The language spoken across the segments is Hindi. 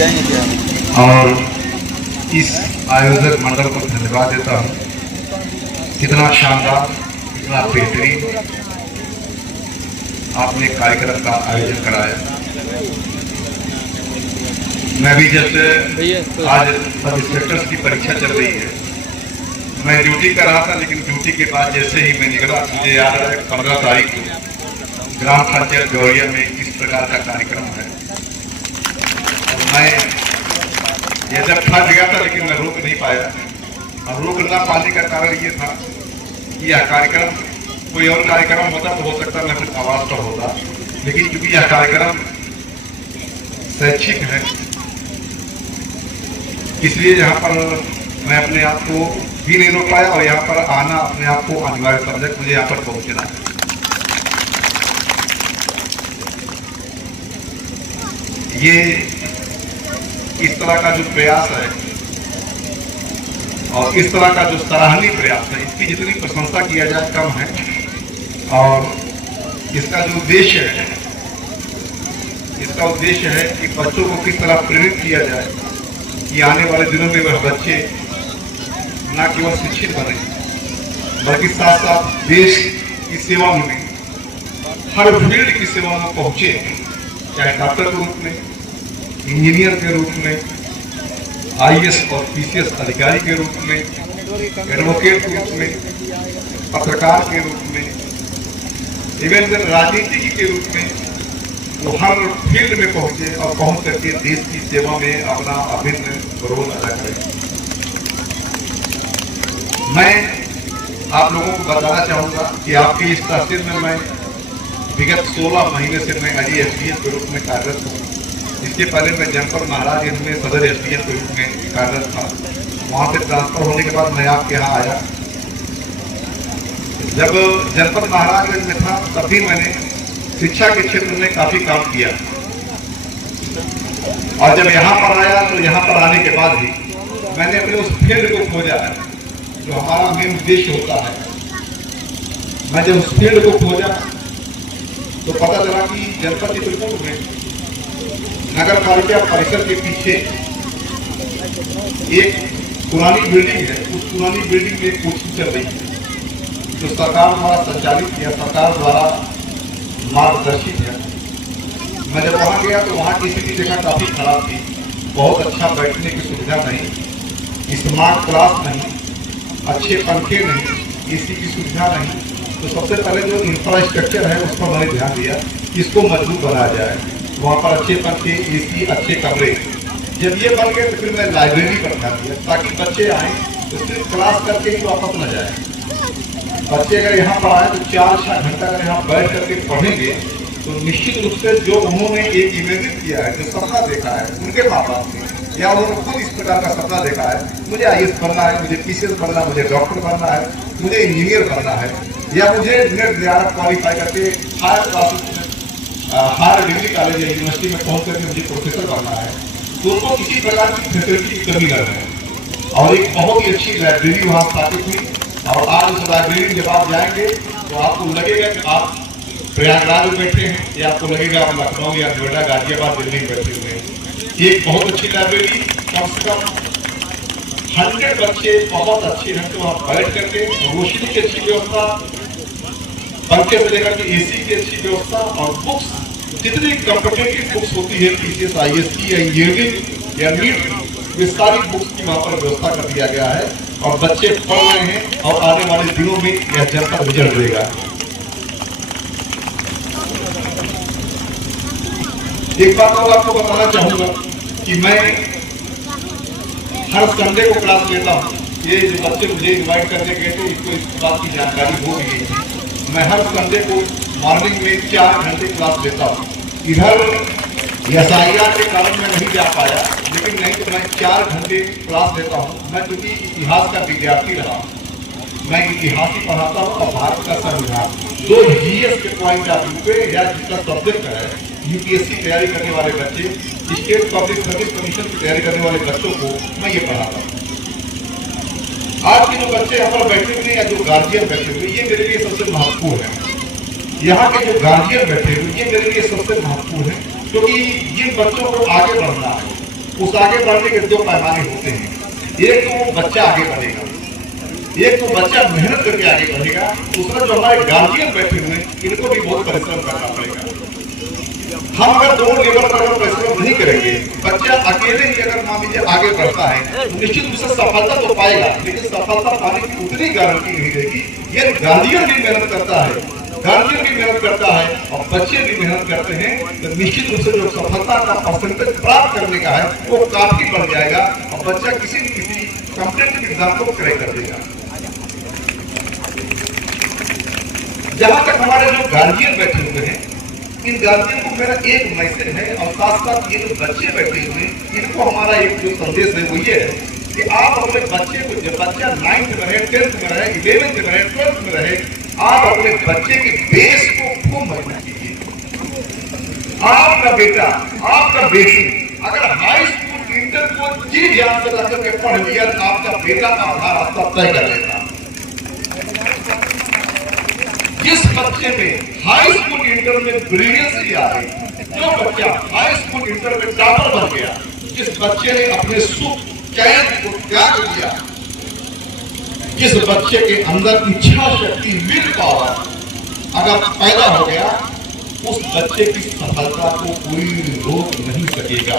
जाएंगे क्या? और इस आयोजक मंडल को धन्यवाद देता हूँ। कितना शानदार, कितना बेहतरीन आपने कार्यक्रम का आयोजन कराया। मैं भी जब आज सब इंस्पेक्टर्स की परीक्षा चल रही है, मैं ड्यूटी कर रहा था, लेकिन ड्यूटी के बाद जैसे ही मैं निकला, मुझे याद आया 15 तारीख को ग्राम पंचायत गौरिया में इस प्रकार का कार्यक्रम है। और मैं ये जब फंस गया था, लेकिन मैं रोक नहीं पाया। और रोक ना पाने का कारण ये था कि यह कार्यक्रम कोई और कार्यक्रम होता तो हो सकता मैं कुछ आवाज पर होता, लेकिन क्योंकि यह कार्यक्रम शैक्षिक है, इसलिए यहाँ पर मैं अपने आप को भी नहीं रोक पाया और यहाँ पर आना अपने आप को अनिवार्य समझा। मुझे यहाँ पर पहुंचना है। ये इस तरह का जो प्रयास है और इस तरह का जो सराहनीय प्रयास है, इसकी जितनी प्रशंसा किया जाए कम है। और इसका जो उद्देश्य है, इसका उद्देश्य है कि बच्चों को किस तरह प्रेरित किया जाए कि आने वाले दिनों में वह बच्चे न केवल शिक्षित बने, बल्कि साथ साथ देश की सेवा में, हर फील्ड की सेवा में पहुंचे, चाहे डॉक्टर के रूप में, इंजीनियर के रूप में, आईएएस और पीसीएस अधिकारी के रूप में, एडवोकेट के रूप में, पत्रकार के रूप में, इवन राजनीतिक के रूप में, वो हर फील्ड में पहुंचे और पहुंच करके देश की सेवा में अपना अभिन्न रोल अदा करें। मैं आप लोगों को बताना चाहूंगा कि आपके इस तहसील में मैं विगत 16 महीने से मैं अजय एसडीएम के रूप में कार्यरत हूँ। इसके पहले मैं जनपद महाराजगंज में सदर एसडीएम के रूप में कार्यरत था। वहाँ से ट्रांसफर होने के बाद मैं आपके यहाँ आया। जब जनपद महाराजगंज में था तब भी मैंने शिक्षा के क्षेत्र में काफी काम किया, और जब यहाँ पर आया तो यहाँ पर आने के बाद भी मैंने अपने उस फील्ड को खोजा है जो हमारा मेन उद्देश्य होता है। मैं जब उस फील्ड को खोजा तो पता चला कि जनपद चित्रकूट में नगर पालिका परिसर के पीछे एक पुरानी बिल्डिंग है। उस पुरानी बिल्डिंग में कोचिंग चल रही है जो सरकार द्वारा संचालित या सरकार द्वारा मार्गदर्शित है। मैं जब वहाँ गया तो वहाँ की स्थिति देखा काफी खराब थी। बहुत अच्छा बैठने की सुविधा नहीं, स्मार्ट क्लास नहीं, अच्छे पंखे नहीं, एसी की सुविधा नहीं। तो सबसे पहले जो इंफ्रास्ट्रक्चर है उस पर मैंने ध्यान दिया कि इसको मजबूत बनाया जाए। वहाँ पर अच्छे पंखे, एसी, अच्छे कमरे। जब ये बन गए तो फिर मैं लाइब्रेरी पर ध्यान दिया ताकि बच्चे आए तो सिर्फ क्लास करके ही वापस न जाए। बच्चे अगर यहाँ पर आए तो 4-6 घंटा अगर यहाँ बैठ करके पढ़ेंगे तो निश्चित रूप से जो उन्होंने एक इमेजिन किया है, जो सपना देखा है उनके माँ बाप ने, या उन्होंने खुद इस प्रकार का सपना देखा है, मुझे आईएएस बनना है, मुझे पीसीएस बनना है, मुझे डॉक्टर बनना है, मुझे इंजीनियर बनना है, या मुझे नेट द्वारा क्वालिफाई करके higher classes higher degree college या यूनिवर्सिटी में पहुँच करके मुझे प्रोफेसर बनना है, तो उनको किसी प्रकार की फैसिलिटी की कमी न रहे। और एक बहुत ही अच्छी लाइब्रेरी वहाँ स्थापित हुई। और आज उस लाइब्रेरी में जब आप जाएंगे तो आपको लगेगा कि आप प्रयागराज में बैठे हैं, या आपको लगेगा आप लखनऊ या नोएडा, गाजियाबाद, दिल्ली में बैठे हुए हैं। एक बहुत अच्छी लाइब्रेरी, कम से कम 100 बच्चे बहुत अच्छे ढंग से वहाँ बैठ करके, रोशनी की अच्छी व्यवस्था, पंखे से लेकर के एसी की अच्छी व्यवस्था, और बुक्स जितनी कॉम्पिटेटिव बुक्स होती है पीसीएस, आईएएस की या इंजीनियरिंग या नीट, वे सारी बुक्स की वहाँ पर व्यवस्था कर दिया गया है। और बच्चे पढ़ रहे हैं और आने वाले दिनों में यह जनपद रिजल्ट देगा। एक बात और आपको बताना चाहूंगा कि मैं हर संडे को क्लास लेता हूँ। ये जो बच्चे मुझे इनवाइट करने गए थे इसको इस बात की जानकारी हो गई। मैं हर संडे को मॉर्निंग में 4 घंटे क्लास लेता हूँ। इधर एसआईआर के कारण मैं नहीं जा पाया, लेकिन नहीं तो मैं 4 घंटे क्लास लेता हूँ। मैं क्योंकि इतिहास का विद्यार्थी रहा हूँ, मैं इतिहास ही पढ़ाता हूँ और भारत का संविधान, जो जीएस के पॉइंट ऑफ व्यू पे या जिसका सब्जेक्ट है यूपीएससी की तैयारी करने वाले बच्चे, स्टेट पब्लिक सर्विस कमीशन की तैयारी करने वाले बच्चों को मैं ये पढ़ाता हूँ। आज के जो बच्चे यहाँ पर बैठे हुए या जो गार्जियन बैठे हुए, ये मेरे लिए सबसे महत्वपूर्ण है। यहाँ के जो गार्जियन बैठे हुए ये मेरे लिए सबसे महत्वपूर्ण है, क्योंकि जिन बच्चों को आगे बढ़ना है, उस आगे बढ़ने के 2 पैमाने होते हैं। एक तो वो बच्चा आगे बढ़ेगा, एक तो बच्चा मेहनत करके आगे बढ़ेगा, दूसरा जो हमारे गार्जियन बैठे हुए हैं इनको भी बहुत परिश्रम करना पड़ेगा। हम अगर दोनों लेवल पर अगर परिश्रम नहीं करेंगे, बच्चा अकेले ही अगर मान लीजिए आगे बढ़ता है तो निश्चित रूप से सफलता तो पाएगा, लेकिन सफलता पाने की उतनी गारंटी नहीं रहेगी। ये गार्जियन भी मेहनत करता है, गार्जियन भी मेहनत करता है और बच्चे भी मेहनत करते हैं, तो निश्चित रूप से जो सफलता का परसेंटेज प्राप्त करने का है वो काफी बढ़ जाएगा और बच्चा किसी न किसी कॉम्पिटिटिव एग्जाम को क्रैक कर देगा। जहां तक हमारे जो गार्जियन बैठे हुए हैं, इन गार्जियन को मेरा एक मैसेज है और साथ साथ ये जो बच्चे बैठे हुए हैं इनको हमारा एक जो संदेश है वो ये है कि आप अपने बच्चे को, जब बच्चा 9th में रहे, 10th में रहे, 11th में रहे, 12th में रहे, आप अपने बच्चे के बेस को खूब मजबूत कीजिए। आपका बेटा, आपका बेटी अगर हाई स्कूल इंटर को जी ध्यान से लग के पढ़ लिया तो आपका बेटा आधा रास्ता तय कर लेता। जिस बच्चे में हाई स्कूल इंटर में ब्रिलियंस आ गई, जो बच्चा हाई स्कूल इंटर में टॉपर बन गया, जिस बच्चे ने अपने सुख चैन को त्याग दिया, जिस बच्चे के अंदर इच्छा शक्ति, विल पावर अगर पैदा हो गया, उस बच्चे की सफलता को कोई रोक नहीं सकेगा।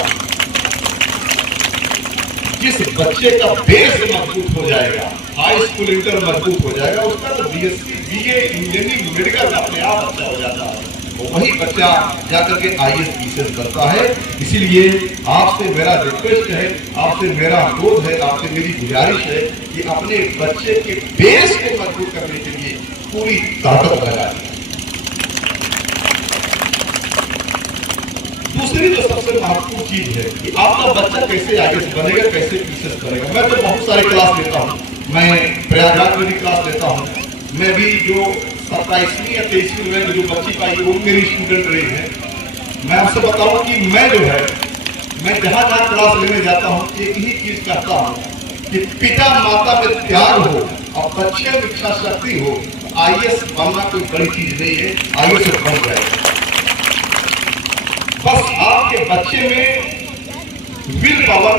जिस बच्चे का बेस मजबूत हो जाएगा, हाई स्कूल इंटर मजबूत हो जाएगा, उसका तो बीएससी, बीए, इंजीनियरिंग, मेडिकल अपने आप अच्छा हो जाता है, तो वही बच्चा जाकर के आईएएस पीसीएस करता है। इसीलिए आपसे मेरा रिक्वेस्ट है, आपसे मेरा अनुरोध है, आपसे मेरी गुजारिश है कि अपने बच्चे के बेस को मजबूत करने के लिए पूरी ताकत लगाएं। दूसरी जो सबसे महत्वपूर्ण चीज है कि आपका बच्चा कैसे आगे से बनेगा, कैसे पीछे बनेगा। मैं तो बहुत सारे क्लास लेता हूँ, मैं प्रयागराज में भी क्लास लेता हूँ, मैं भी जो 27वीं या 23वीं में जो बच्ची पाई वो मेरी स्टूडेंट रही है। मैं आपसे बताऊं कि मैं जो है, मैं जहां जहां क्लास लेने जाता हूँ एक ही चीज कहता हूँ कि पिता माता में त्याग हो और बच्चे में इच्छा शक्ति हो, आईएएस बनना कोई बड़ी चीज नहीं है, आईएएस बन जाएगा। बस आपके बच्चे में विल पावर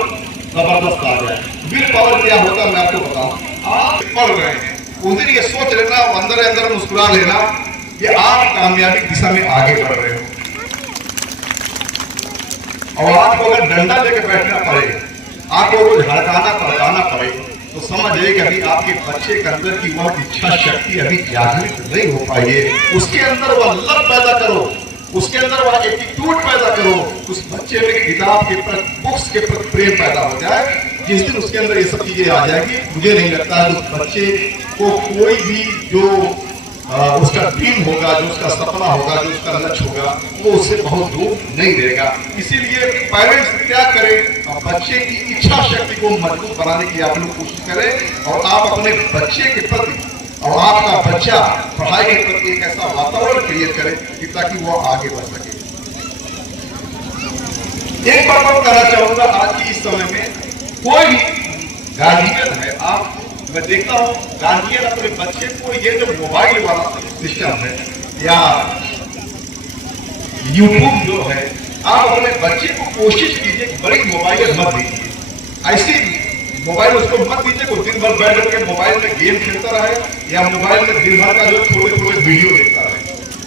जबरदस्त आ जाए। विल पावर क्या होता है मैं आपको बताऊं। आप पढ़ रहे हैं, उस दिन ये सोच लेना, अंदर अंदर मुस्कुरा लेना कि आप कामयाबी दिशा में आगे बढ़ रहे हो। और आपको अगर डंडा लेकर बैठना पड़े, आपको रोज हड़काना पड़काना पड़े, तो समझिए कि अभी आपके बच्चे के अंदर की वह इच्छा शक्ति अभी जागृत नहीं हो पाई है। उसके अंदर वह लत पैदा करो, उसके अंदर वह एटीट्यूड पैदा करो, उस बच्चे में किताब के प्रति, बुक्स के प्रति प्रेम पैदा हो जाए। जिस दिन उसके अंदर ये सब चीजें आ जाएगी, मुझे नहीं लगता है उस बच्चे को कोई भी जो उसका ड्रीम होगा, जो उसका सपना होगा, जो उसका लक्ष्य होगा, वो उससे बहुत दूर नहीं रहेगा। इसीलिए पेरेंट्स क्या करें, बच्चे की इच्छा शक्ति को मजबूत बनाने की आप लोग कोशिश करें और आप अपने बच्चे के प्रति और आपका बच्चा पढ़ाई के प्रति एक ऐसा वातावरण क्रिएट करें कि ताकि वो आगे बढ़ सके। एक बात मैं कहना चाहूंगा, आज की इस समय में कोई भी गार्जियन है, आप मैं देखता हूं गार्जियन अपने बच्चे को ये जो मोबाइल वाला सिस्टम है या यूट्यूब जो है, आप अपने बच्चे को कोशिश कीजिए कि बड़ी मोबाइल मत दीजिए, ऐसी मोबाइल उसको मत दीजिए को दिन भर बैठ करके मोबाइल में गेम खेलता रहे या मोबाइल में दिन भर का जो छोटे छोटे वीडियो देखता रहे।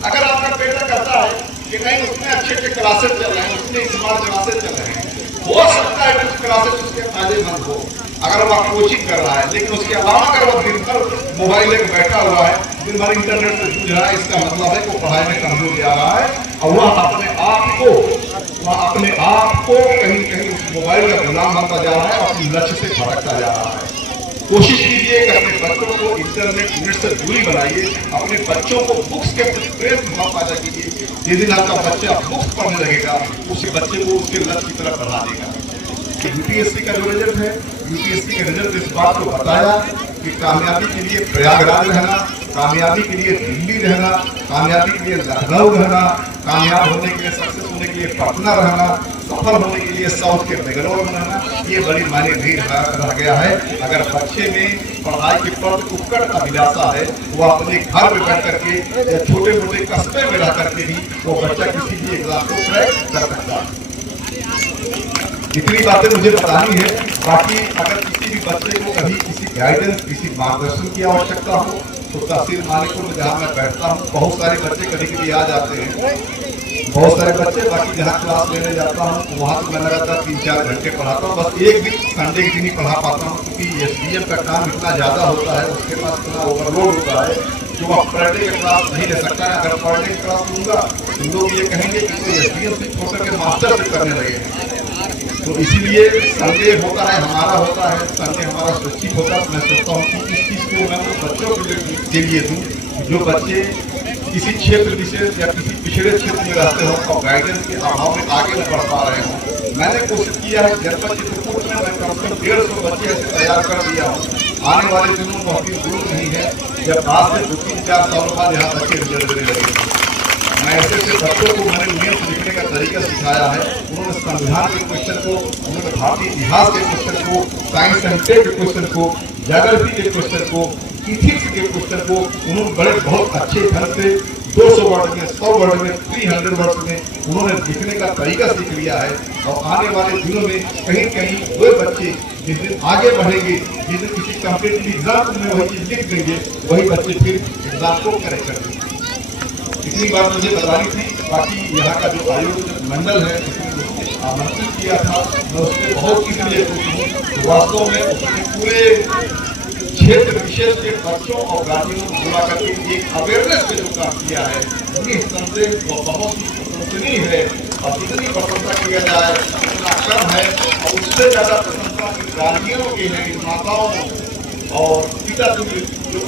अगर आपका बेटा कहता है कि नहीं उसमें अच्छे अच्छे क्लासेस चल रहे हैं, उसमें स्मार्ट क्लासेस चल रहे हैं, हो सकता है कुछ क्लासेस उसके फायदेमंद हो अगर वह कोचिंग कर रहा है, लेकिन उसके अलावा अगर वह दिन भर मोबाइल लेकर बैठा हुआ है, दिन भर इंटरनेट से जूझ रहा है, इसका मतलब है वो पढ़ाई में कमजोर जा रहा है और वह अपने आप को कहीं कहीं उस मोबाइल का गुलाम बनता जा रहा है और अपने लक्ष्य से भटकता जा रहा है। कोशिश कीजिए कि अपने बच्चों को इंटरनेट से दूरी बनाइए, अपने बच्चों को बुक्स के प्रति प्रेम भाव पैदा कीजिए। जिस दिन आपका बच्चा बुक्स पढ़ने लगेगा, उसी बच्चे को उसके लक्ष्य की तरफ बढ़ा देगा। यूपीएससी का जो रिजल्ट है, यूपीएससी का रिजल्ट इस बात को बताया कि कामयाबी के लिए प्रयागराज रहना, कामयाबी के लिए दिल्ली रहना, कामयाबी के लिए लखनऊ रहना, कामयाब होने के लिए, सक्सेस होने के लिए पटना रहना, सफल होने के लिए साउथ के बेंगलोर में रहना, ये बड़ी मायने नहीं रह गया है। अगर बच्चे में पढ़ाई के प्रति उत्कट अभिलाषा है, वो अपने घर में बैठ करके या छोटे मोटे कस्बे में रह करके भी वो बच्चा किसी भी एग्जाम को क्रैक कर सकता है। इतनी बातें मुझे बतानी है। बाकी अगर किसी भी बच्चे को कभी किसी गाइडेंस, किसी मार्गदर्शन की आवश्यकता हो तो तहसील मालिकपुर में जहाँ मैं बैठता हूँ, बहुत सारे बच्चे कभी कभी आ जाते हैं, बहुत सारे बच्चे। बाकी जहाँ क्लास लेने जाता हूँ वहाँ तो मैं लगातार 3-4 घंटे पढ़ाता हूँ। बस एक दिन संडे के दिन ही पढ़ा पाता हूँ, क्योंकि एसडीएम का काम इतना ज़्यादा होता है, उसके पास इतना ओवरलोड होता है जो वह पर डे का क्लास नहीं ले सकता है। अगर पर डे क्लास लूँगा तो लोग ये कहेंगे कि तो एसडीएम से छोड़ करके मास्टर से करने लगे हैं। तो इसीलिए संडे होता है, हमारा होता है, संडे हमारा स्वैच्छिक होता है। मैं सोचता हूँ कि इस चीज़ को मैं बच्चों के लिए दूँ, जो बच्चे किसी क्षेत्र विशेष या किसी पिछड़े क्षेत्र में रहते हो और गाइडेंस के अभाव में आगे नहीं बढ़ पा रहे हो। मैंने कोशिश किया है जनपद चित्रकूट में मैं कम से कम 150 बच्चे ऐसे तैयार कर दिया हूँ। आने वाले दिनों में बहुत ही दूर नहीं है जब आज से 2-3-4 सालों बाद यहाँ बच्चे रिजल्ट देने लगेंगे। मैं ऐसे बच्चों को मैंने नियम लिखने का तरीका सिखाया है। उन्होंने संविधान के क्वेश्चन को, उन्होंने भारतीय इतिहास के क्वेश्चन को, साइंस एंड टेक के क्वेश्चन को, ज्योग्राफी के क्वेश्चन को, इथिक्स के क्वेश्चन को उन्होंने बड़े बहुत अच्छे ढंग से 200 वर्ड में, 100 वर्ड में, 300 वर्ड में उन्होंने लिखने का तरीका सीख लिया है। और आने वाले दिनों में कहीं कहीं वो बच्चे जिस दिन आगे बढ़ेंगे, जिस दिन किसी कॉम्पिटिटिव एग्जाम में वही चीज लिख देंगे, वही बच्चे फिर एग्जाम को करेक्ट कर देंगे। इतनी बात मुझे बतानी थी। बाकी यहाँ का जो आयोजक मंडल है जिसने आमंत्रित किया था, मैं उसके बहुत इसलिए खुश हूँ। वास्तव में उसने पूरे क्षेत्र विशेष के बच्चों और गार्जियनों को बुला करके एक अवेयरनेस पे जो काम किया है, निस्संदेह वो बहुत ही प्रशंसनीय है। और जितनी प्रशंसा किया जाए उतना कम है। और उससे ज़्यादा प्रशंसा गार्जियनों की है, माताओं और पिता जो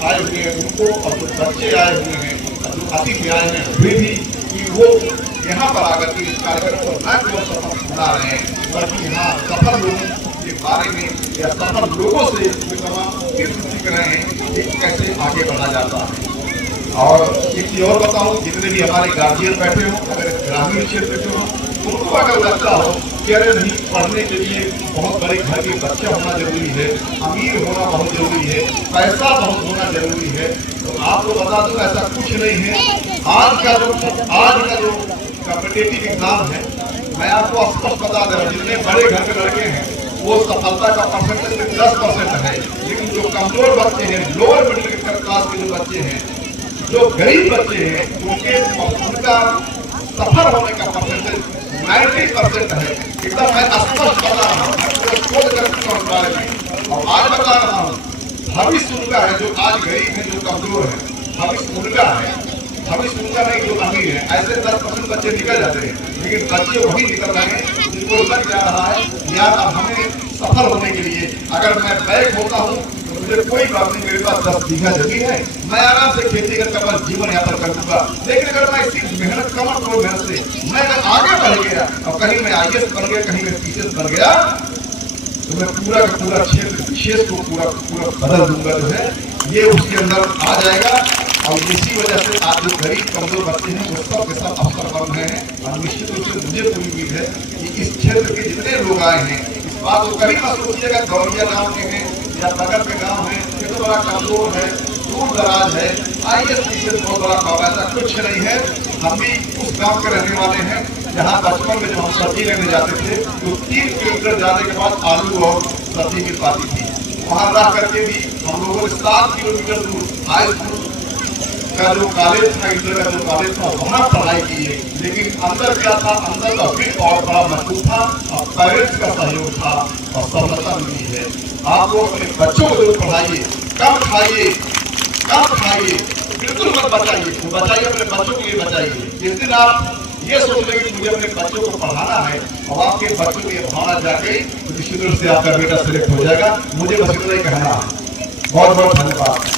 आए हुए हैं उनको, और जो बच्चे आए हुए हैं, जो अतिथि आए हैं वे भी, कि वो यहाँ पर आकर के इस कार्यक्रम को न केवल सफल बना रहे हैं बल्कि यहाँ सफल लोगों के बारे में या सफल लोगों से सीख रहे हैं कि कैसे आगे बढ़ा जाता है। और एक चीज और बताऊँ, जितने भी हमारे गार्जियन बैठे हों, अगर ग्रामीण क्षेत्र के हों, उनको अगर लगता हो कि अरे नहीं पढ़ने के लिए बहुत बड़े घर के बच्चा होना जरूरी है, अमीर होना बहुत जरूरी है, पैसा बहुत होना जरूरी है, तो आपको बता दूं ऐसा कुछ नहीं है। आज का जो कॉम्पिटिटिव एग्जाम है, मैं आपको स्पष्ट बता दे रहा हूँ, जितने बड़े घर के लड़के हैं वो सफलता का परसेंटेज 10% है। लेकिन जो कमजोर बच्चे हैं, लोअर मिडिल क्लास के जो बच्चे हैं, जो गरीब बच्चे हैं, उनका सफल होने का परसेंटेज 90% है। एकदम मैं स्पष्ट बता रहा हूँ, खोज कर चुका हूँ बारे में। और आज बता रहा हूँ, भविष्य उनका है जो आज गरीब है, जो कमजोर है, भविष्य उनका है, भविष्य उनका नहीं जो अमीर है। ऐसे 10% बच्चे निकल जाते हैं, लेकिन बच्चे वही निकल रहे हैं जिनको लग जा रहा है यार अब हमें सफल होने के लिए अगर मैं बैक होता हूँ तो मुझे कोई बात नहीं, मेरे पास 10 बीघा जमीन है, मैं आराम से खेती करके अपना जीवन यापन कर दूंगा। लेकिन अगर मैं इसी मेहनत कमर तोड़ मेहनत से मैं अगर आगे बढ़ गया और कहीं मैं IAS बन गया, कहीं मैं PCS बन गया, तो मैं पूरा का पूरा क्षेत्र विशेष को पूरा बदल दूंगा जो है, ये उसके अंदर आ जाएगा। और इसी वजह से आज जो गरीब कमजोर बच्चे हैं वो सब के सब अवसर बन रहे हैं। और निश्चित रूप से मुझे पूरी उम्मीद है कि इस क्षेत्र के जितने लोग आए हैं, इस बात को कभी मत सोचिएगा गौरिया गाँव के हैं या बगल के गाँव है, ये तो बड़ा कमजोर है, दूर दराज है, IAS PCS बहुत बड़ा काम, ऐसा कुछ नहीं है। हम भी उस गाँव के रहने वाले हैं जहाँ बचपन में जब हम सब्जी लेने जाते थे तो 3 किलोमीटर जाने के बाद आलू और सब्जी मिल पाती थी। वहाँ रह करके भी हम लोगों ने 7 किलोमीटर दूर हाई स्कूल का जो कॉलेज था, इंटर का जो कॉलेज था, वहाँ पढ़ाई की है। लेकिन अंदर क्या था, अंदर का फिर और बड़ा मजबूत था और पेरेंट्स का सहयोग था और सफलता मिली है। आप लोग अपने बच्चों को जरूर पढ़ाइए, कम खाइए, बिल्कुल मत बचाइए, तो बचाइए अपने बच्चों के लिए बचाइए। जिस दिन आप ये सोच लेंगे कि मुझे अपने बच्चों को पढ़ाना है और आपके बच्चों को ये भावना जाके, तो निश्चित रूप से आपका बेटा सिलेक्ट हो जाएगा। मुझे बस इतना ही कहना है। बहुत बहुत धन्यवाद।